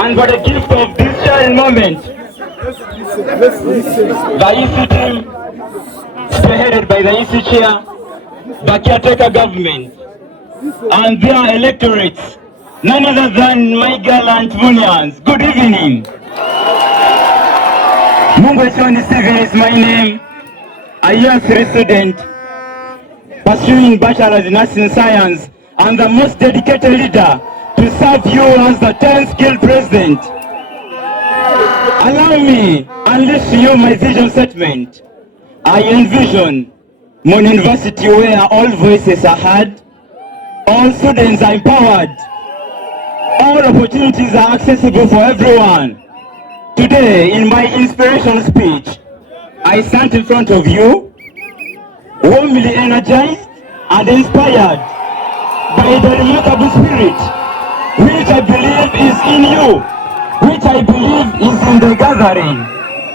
And for the gift of this sharing moment, the EC team, spearheaded by the EC chair, the caretaker government, and their electorates, none other than my gallant Munians. Good evening. MUNGUECONI Stephen is my name, a year 3 student, pursuing bachelor's in nursing science, and the most dedicated leader to serve you as the 10th Guild President. Allow me unleash to you my vision statement. I envision Mon University where all voices are heard, all students are empowered, all opportunities are accessible for everyone. Today, in my inspirational speech, I stand in front of you, warmly energized and inspired by the remarkable spirit which I believe is in you, which I believe is in the gathering,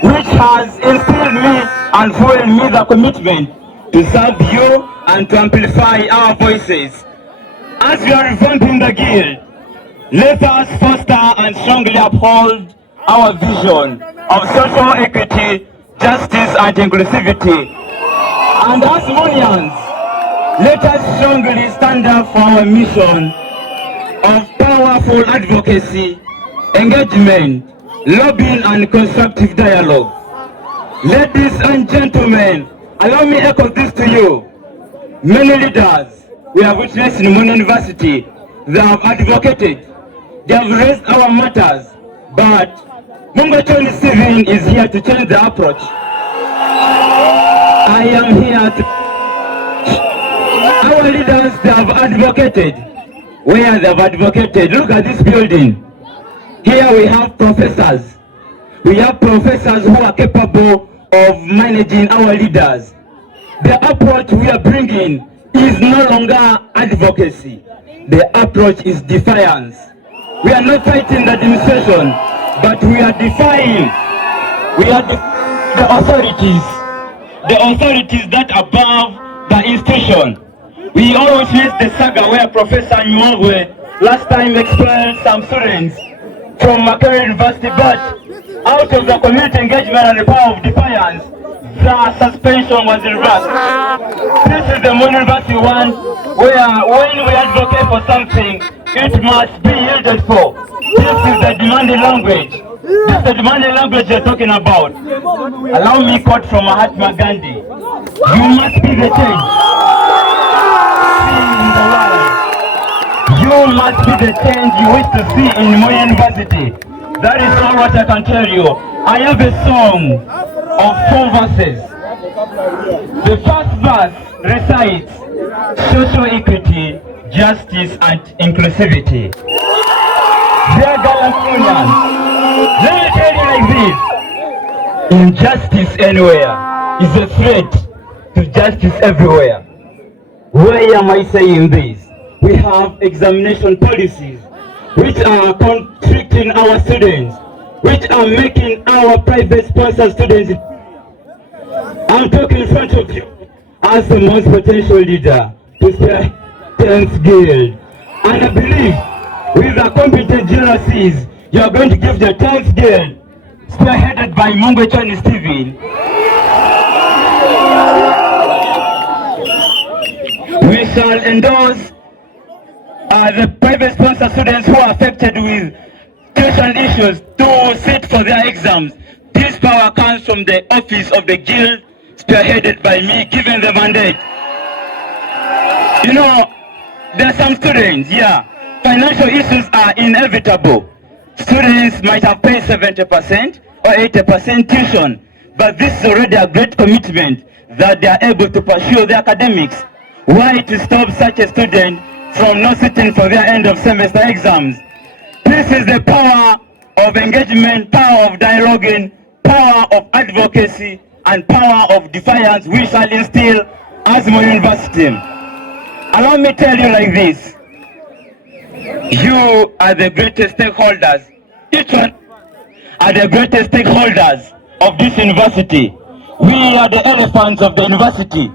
which has instilled me and fueled me the commitment to serve you and to amplify our voices. As we are revamping the Guild, let us foster and strongly uphold our vision of social equity, justice and inclusivity. And as Munians, let us strongly stand up for our mission of powerful advocacy, engagement, lobbying and constructive dialogue. Ladies and gentlemen, allow me to echo this to you. Many leaders we have witnessed in Mon University, they have advocated, they have raised our matters, but MUNGUECONI Stephen is here to change the approach. I am here to... Our leaders, they have advocated. Where they have advocated, look at this building. Here we have professors. We have professors who are capable of managing our leaders. The approach we are bringing is no longer advocacy. The approach is defiance. We are not fighting the administration, but we are defying. We are the authorities that are above the institution. We always miss the saga where Professor Nyongwe last time expelled some students from Makerere University, but out of the community engagement and the power of defiance, the suspension was reversed. This is the Mon University one where when we advocate for something, it must be yielded for. This is the demanding language. This is the demanding language you're talking about. Allow me to quote from Mahatma Gandhi. You must be the change in the world. You must be the change you wish to see in Moi University. That is all what I can tell you. I have a song of 4 verses. The first verse recites social equity, justice and inclusivity. Dear Galactonians, let me tell you like this. Injustice anywhere, is a threat to justice everywhere. Why am I saying this? We have examination policies which are constricting our students, which are making our private sponsor students. I'm talking in front of you as the most potential leader to spear 10th Guild. And I believe with the competent GRCs, you are going to give the 10th Guild, spearheaded by MUNGUECONI Stephen. We shall endorse the private sponsor students who are affected with tuition issues to sit for their exams. This power comes from the office of the guild, spearheaded by me, given the mandate. You know, there are some students, financial issues are inevitable. Students might have paid 70% or 80% tuition, but this is already a great commitment that they are able to pursue their academics. Why to stop such a student from not sitting for their end of semester exams? This is the power of engagement, power of dialoguing, power of advocacy, and power of defiance we shall instill as my university. Allow me to tell you like this. You are the greatest stakeholders. Each one are the greatest stakeholders of this university. We are the elephants of the university.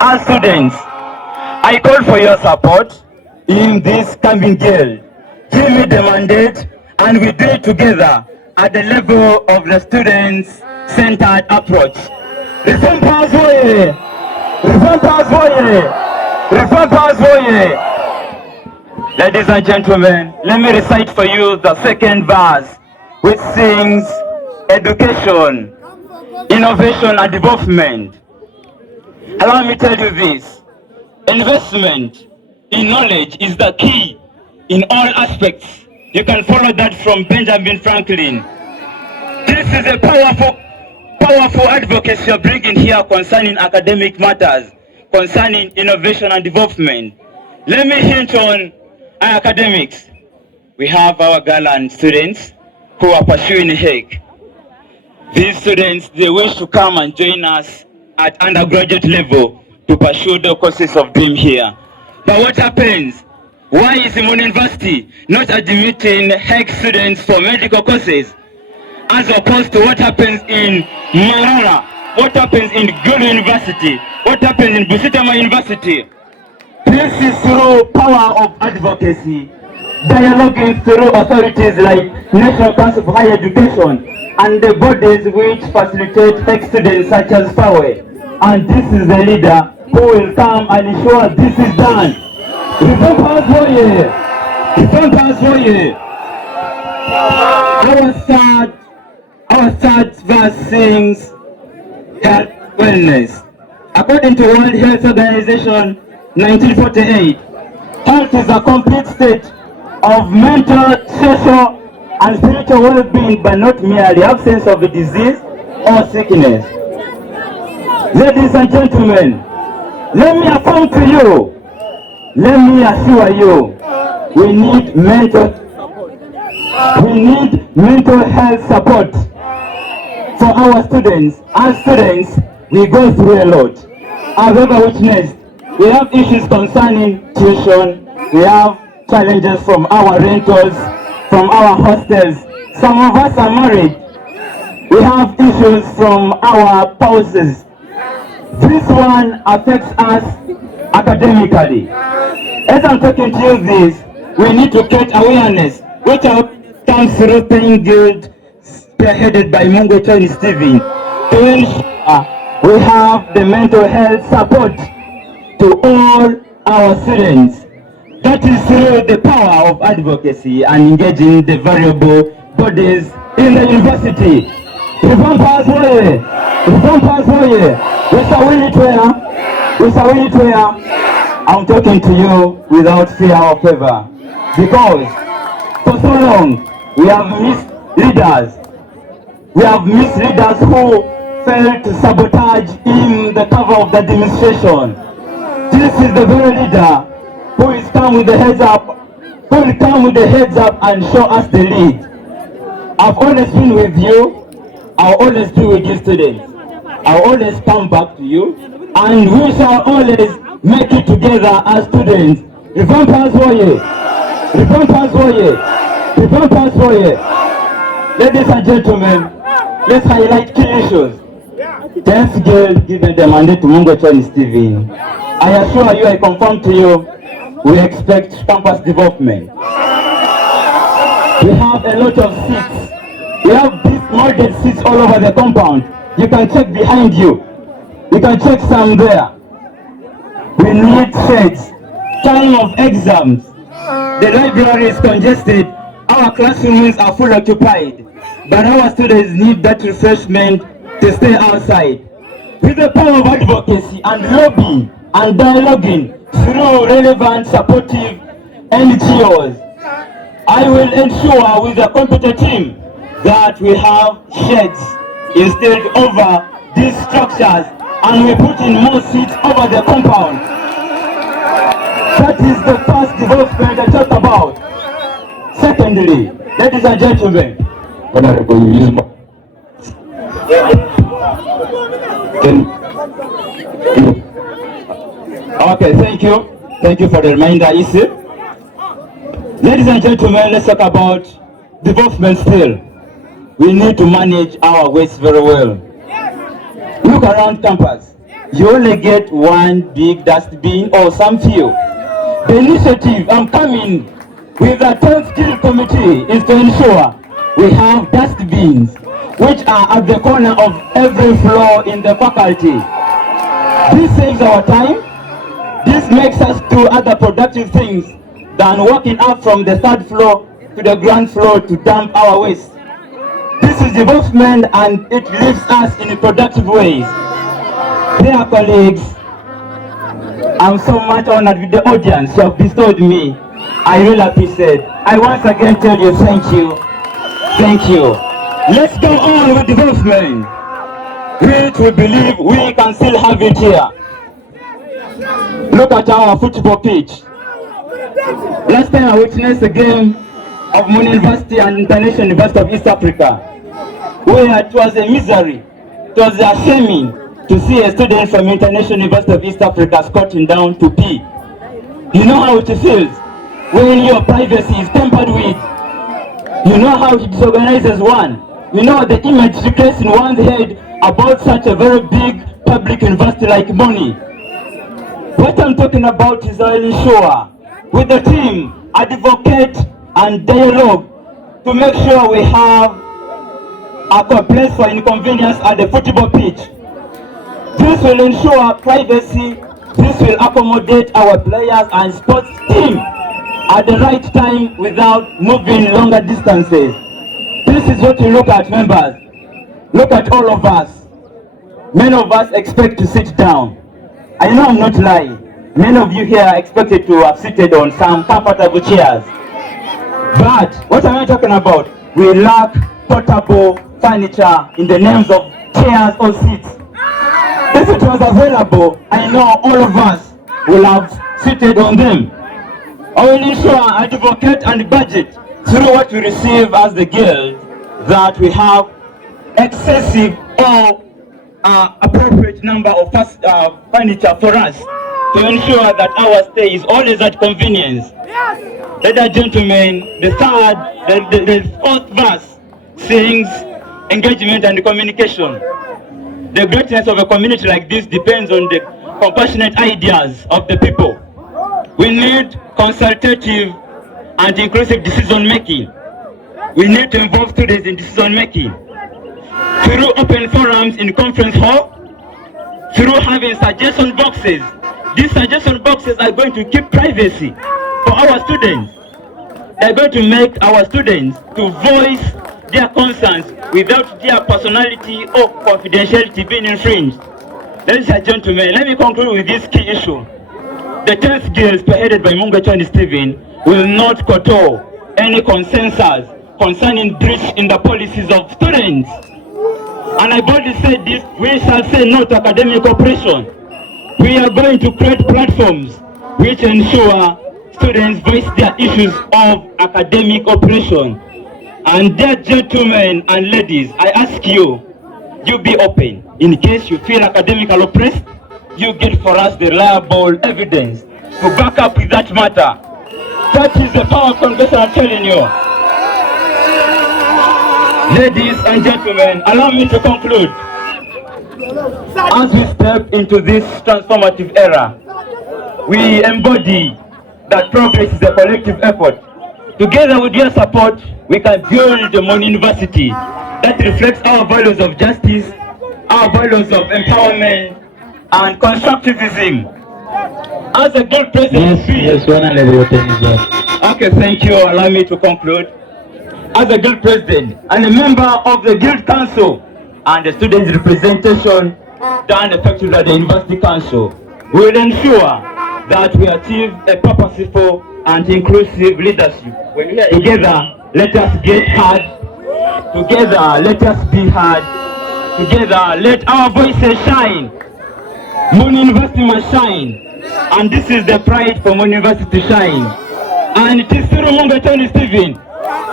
As students, I call for your support in this coming guild. Give me the mandate and we do it together at the level of the students-centered approach. Reform Powers Warrior! Reform Powers Warrior! Reform Powers Warrior! Ladies and gentlemen, let me recite for you the second verse, which sings education, innovation and development. Allow me to tell you this. Investment in knowledge is the key in all aspects. You can follow that from Benjamin Franklin. This is a powerful advocacy you're bringing here concerning academic matters, concerning innovation and development. Let me hint on our academics. We have our gallant students who are pursuing Hague. These students, they wish to come and join us at undergraduate level to pursue the courses of dream here. But what happens? Why is Simon University not admitting Hague students for medical courses? As opposed to what happens in Marara, what happens in Gulu University, what happens in Busitama University. This is through power of advocacy, dialoguing through authorities like National Council for Higher Education and the bodies which facilitate Hague students such as FAWE. And this is the leader who will come and ensure this is done. Reform Powers Warrior! Reform Powers Warrior! Our third verse sings health wellness. According to World Health Organization 1948, health is a complete state of mental, social, and spiritual well-being, but not merely absence of a disease or sickness. Ladies and gentlemen, let me affirm to you, let me assure you, we need mental health support for our students. As students, we go through a lot. As ever witnessed, we have issues concerning tuition, we have challenges from our rentals, from our hostels. Some of us are married. We have issues from our spouses. This one affects us academically. As I'm talking to you this, we need to create awareness, which comes through Paying Guild, spearheaded by MUNGUECONI Stephen, to ensure we have the mental health support to all our students. That is through the power of advocacy and engaging the variable bodies in the university. Reform Powers Warrior! Reform Powers Warrior! Mr. Winnie, I'm talking to you without fear or favor. Because for so long, we have missed leaders. We have missed leaders who failed to sabotage in the cover of the administration. This is the very leader who will come with the heads up, and show us the lead. I've always been with you. I'll always be with you, students. I'll always come back to you, and we shall always make it together as students. Revampers Warrior! Revampers Warrior! Revampers Warrior! Ladies and gentlemen, let's highlight key issues. Thanks, girl, given the mandate to MUNGUECONI Stephen. I assure you, I confirm to you, we expect campus development. We have a lot of seats. We have these molded seats all over the compound. You can check behind you. You can check some there. We need shades. Time of exams. The library is congested. Our classrooms are full occupied. But our students need that refreshment to stay outside. With the power of advocacy and lobbying and dialoguing through relevant supportive NGOs, I will ensure with the competent team that we have sheds instead over these structures, and we put in more seats over the compound. That is the first development I talk about. Secondly, ladies and gentlemen, okay, thank you. Thank you for the reminder, Issy. Ladies and gentlemen, let's talk about development still. We need to manage our waste very well. Look around campus. You only get one big dustbin or some few. The initiative I'm coming with the 10th skill committee is to ensure we have dustbins which are at the corner of every floor in the faculty. This saves our time. This makes us do other productive things than walking up from the third floor to the ground floor to dump our waste. This is development, and it leaves us in productive ways. Dear colleagues, I'm so much honored with the audience you have bestowed me. I really appreciate. I once again tell you thank you. Thank you. Let's go on with development, which we believe we can still have it here. Look at our football pitch. Last time I witnessed a game of MUN University and International University of East Africa, where it was a misery, it was a shaming to see a student from International University of East Africa squatting down to pee. You know how it feels when your privacy is tampered with. You know how it disorganizes one. You know the image it creates in one's head about such a very big public university like MUNI. What I'm talking about is I'll ensure with the team, advocate and dialogue to make sure we have a place for inconvenience at the football pitch. This will ensure privacy. This will accommodate our players and sports team at the right time without moving longer distances. This is what you look at, members. Look at all of us. Many of us expect to sit down. I know I'm not lying. Many of you here are expected to have seated on some comfortable chairs. But what am I talking about? We lack portable furniture in the names of chairs or seats. If it was available, I know all of us will have seated on them. I will ensure, advocate and budget through what we receive as the guild that we have excessive or appropriate number of furniture for us to ensure that our stay is always at convenience. Ladies and gentlemen, the fourth verse sings engagement and communication. The greatness of a community like this depends on the compassionate ideas of the people. We need consultative and inclusive decision making. We need to involve students in decision making through open forums in conference hall, through having suggestion boxes. These suggestion boxes are going to keep privacy for our students. They're going to make our students to voice their concerns without their personality or confidentiality being infringed. Ladies and gentlemen, let me conclude with this key issue. The 10th guild, spearheaded by MUNGUECONI Stephen, will not kowtow any consensus concerning breach in the policies of students. And I boldly say this, we shall say no to academic oppression. We are going to create platforms which ensure students voice their issues of academic oppression. And dear gentlemen and ladies, I ask you, you be open. In case you feel academically oppressed, you get for us the reliable evidence to back up with that matter. That is the power of convention, I'm telling you. Ladies and gentlemen, allow me to conclude. As we step into this transformative era, we embody that progress is a collective effort. Together with your support, we can build a MUN University that reflects our values of justice, our values of empowerment, and constructivism. As a guild president, okay, thank you. Allow me to conclude. As a guild president and a member of the guild council and the students' representation done effectively at the university council, we will ensure that we achieve a purposeful and inclusive leadership. Together, let us get heard. Together, let us be heard. Together, let our voices shine. MUN University must shine. And this is the pride for MUN University to shine. And it is through MUNGUECONI Stephen.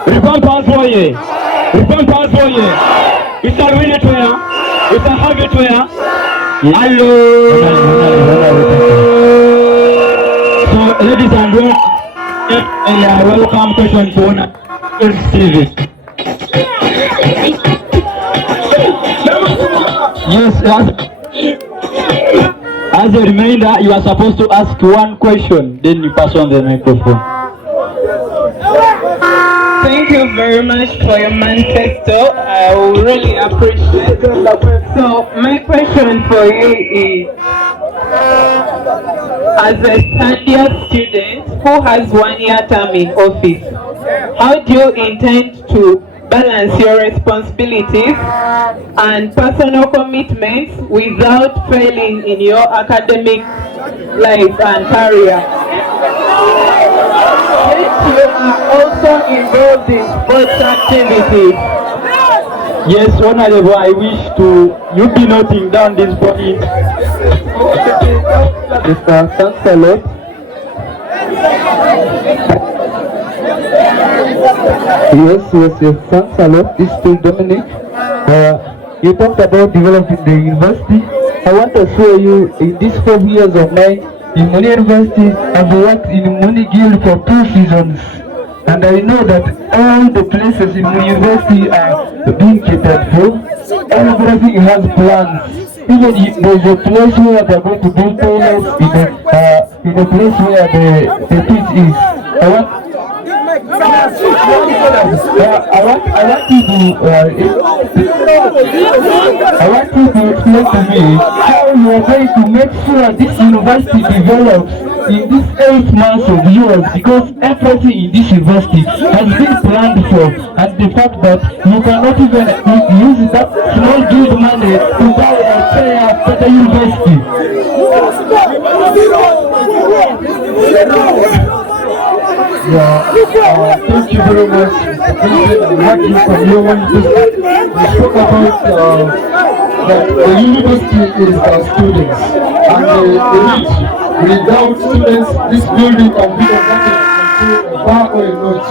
Repampas Boye. Repampas Boye. We shall win it where? We shall have it where? Hello. So, ladies and gentlemen, welcome question for service. Yes, as a reminder, you are supposed to ask one question, then you pass on the microphone. Thank you very much for your manifesto. I really appreciate it. So my question for you is, as a third-year student who has 1 year term in office, how do you intend to balance your responsibilities and personal commitments without failing in your academic life and career? You are also involved in sports activities. Yes, Honorable, I wish to you be noting down this point. Mr. Thanks a lot. Yes, thanks a lot. This is still Dominic. You talked about developing the university. I want to show you in these 4 years of mine in MUN University, I've worked in MUN Guild for 2 seasons. And I know that all the places in MUN University are being catered for. Everything has plans. Even if there's a place where they're going to build toilets in a place where the pitch is. I want you to explain to me how you are going to make sure this university develops in these 8 months of yours, because everything in this university has been planned for, and the fact that you cannot even use that small guild money to buy a chair for the university. Thank you very much. What you from you when you spoke about that the university is our students and the rich. Without students, this building can be converted into a bar or a lodge.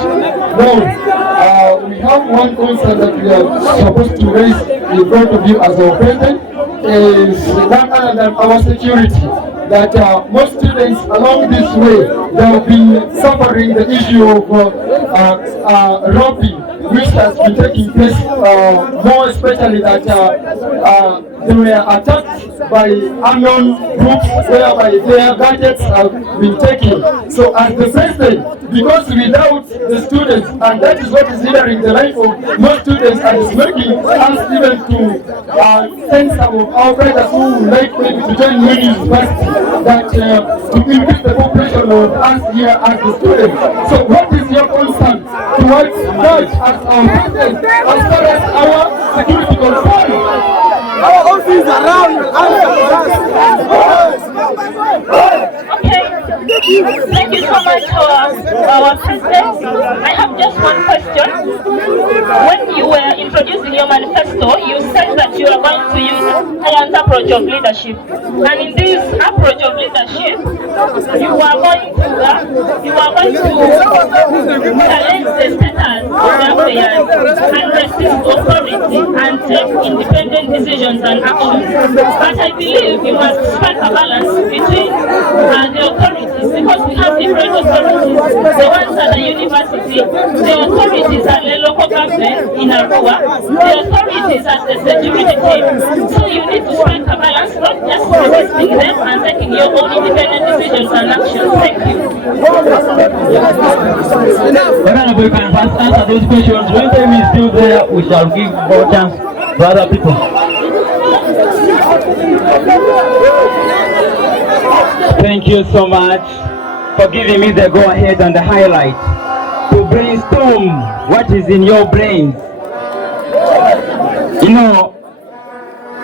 Now, we have one concern that we are supposed to raise in front of you as our president, is none other than our security. That most students along this way, they have been suffering the issue of robbing, which has been taking place more especially that they were attacked by unknown groups whereby their gadgets have been taken. So as the president, because without the students, and that is what is hindering the life of most students and is making us even to send some of our brothers who would like maybe to join MUN University, that to increase the population of us here as the students. So what is your concern towards us as our president as far as our security concern? Our office around Okay, thank you so much for our president. I have just one question. When you were introducing your manifesto, you said that you are going to use a balanced approach of leadership. And in this approach, approach of leadership, you are going to challenge the status of the affairs and resist authority and take independent decisions and actions. But I believe you must strike a balance between the authorities, because we have different authorities. The ones at the university, the authorities at the local government in Arua, the authorities at the security team. So you need to strike a balance, not just resisting them and taking your own independent decisions and actions. Thank you. Honorable, we can first answer those questions. When time is still there, we shall give more chance to other people. Thank you so much for giving me the go-ahead and the highlight to brainstorm what is in your brains. You know,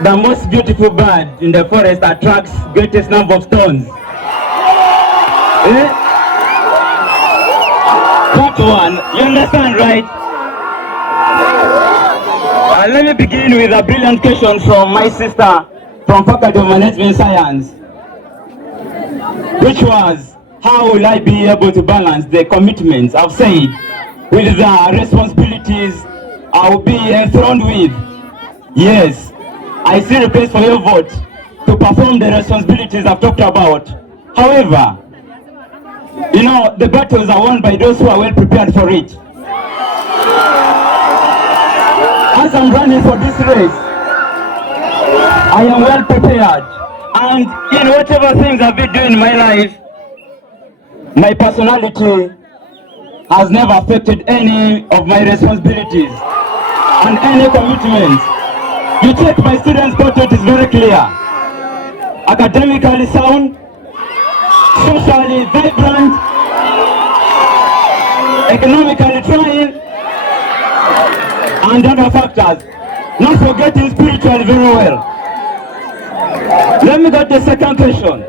the most beautiful bird in the forest attracts greatest number of stones. That one, you understand, right? Let me begin with a brilliant question from my sister from Faculty of Management Science, which was, how will I be able to balance the commitments I've said with the responsibilities I'll be enthroned with? Yes, I still request for your vote to perform the responsibilities I've talked about. However, you know, the battles are won by those who are well prepared for it. As I'm running for this race, I am well prepared. And in whatever things I've been doing in my life, my personality has never affected any of my responsibilities and any commitments. You check my students' portrait, is very clear. Academically sound, socially vibrant, economically trying, and other factors. Not forgetting spiritually very well. Let me get the second question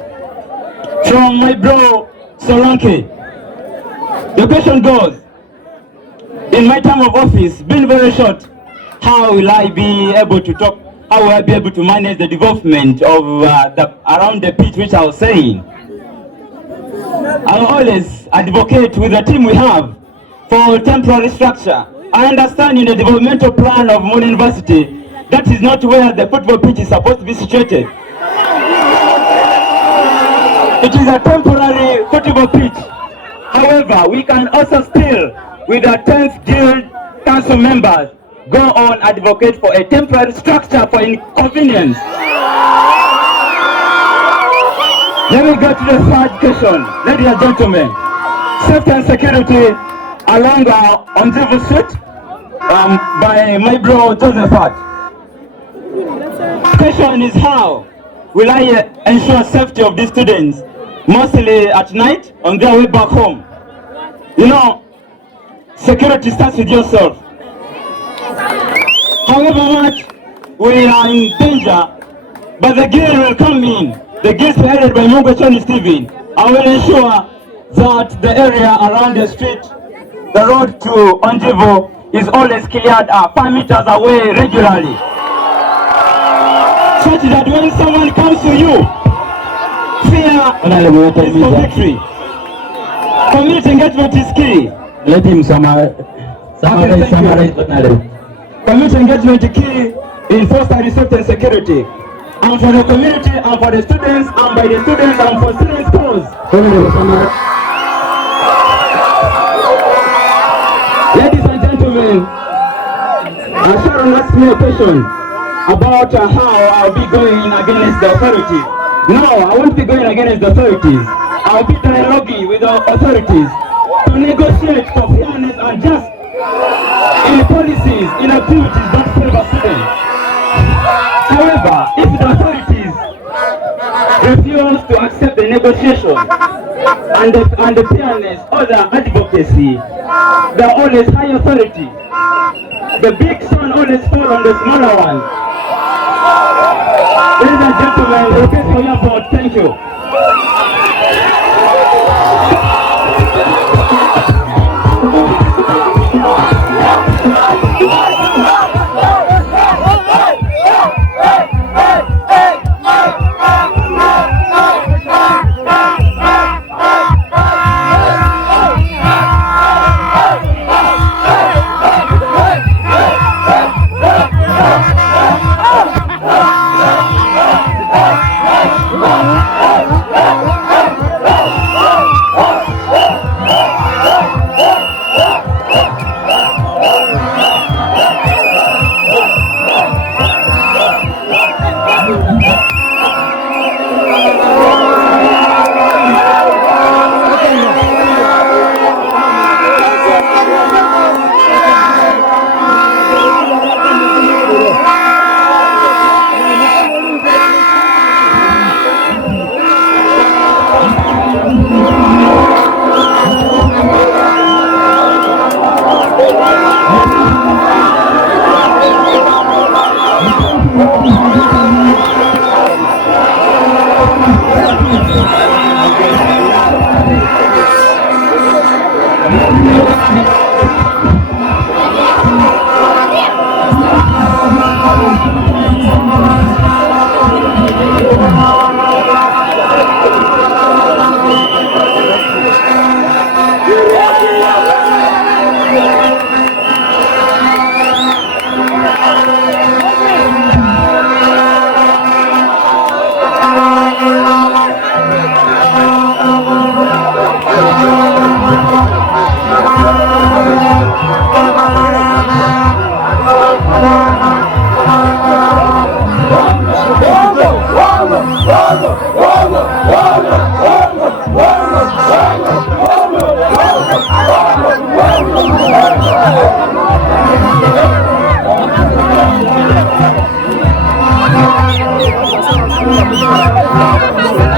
from my bro Solanke. The question goes, in my term of office, been very short, how will I be able to talk, how will I be able to manage the development of around the pitch, which I was saying? I always advocate with the team we have for temporary structure. I understand in the developmental plan of Mon University, that is not where the football pitch is supposed to be situated. It is a temporary football pitch. However, we can also still, with our 10th Guild Council members, go on advocate for a temporary structure for inconvenience. Let me go to the third question. Ladies and gentlemen, safety and security along our on-table street by my bro Josephat. Question is, how will I ensure safety of the students, mostly at night on their way back home? You know, security starts with yourself. However much we are in danger, but the guild will come in. The guild headed by MUNGUECONI Stephen. I will ensure that the area around the street, the road to Onjivo, is always cleared 5 meters away regularly, such that when someone comes to you, fear is for victory. Community engagement is key. Let him summarize. Community engagement is key in fostering safety and security. And for the community, and for the students, and by the students, and for students' cause. Ladies and gentlemen, Sharon asked me a question about how I'll be going against the authorities. No, I won't be going against the authorities. I'll be dialoguing with the authorities to negotiate for fairness and just in policies, in activities that favor students. However, if the authorities refuse to accept the negotiation and the fairness or the advocacy, there are always high authority. The big son always falls on the smaller one. Ladies and gentlemen, request for your vote. Thank you. Thank you.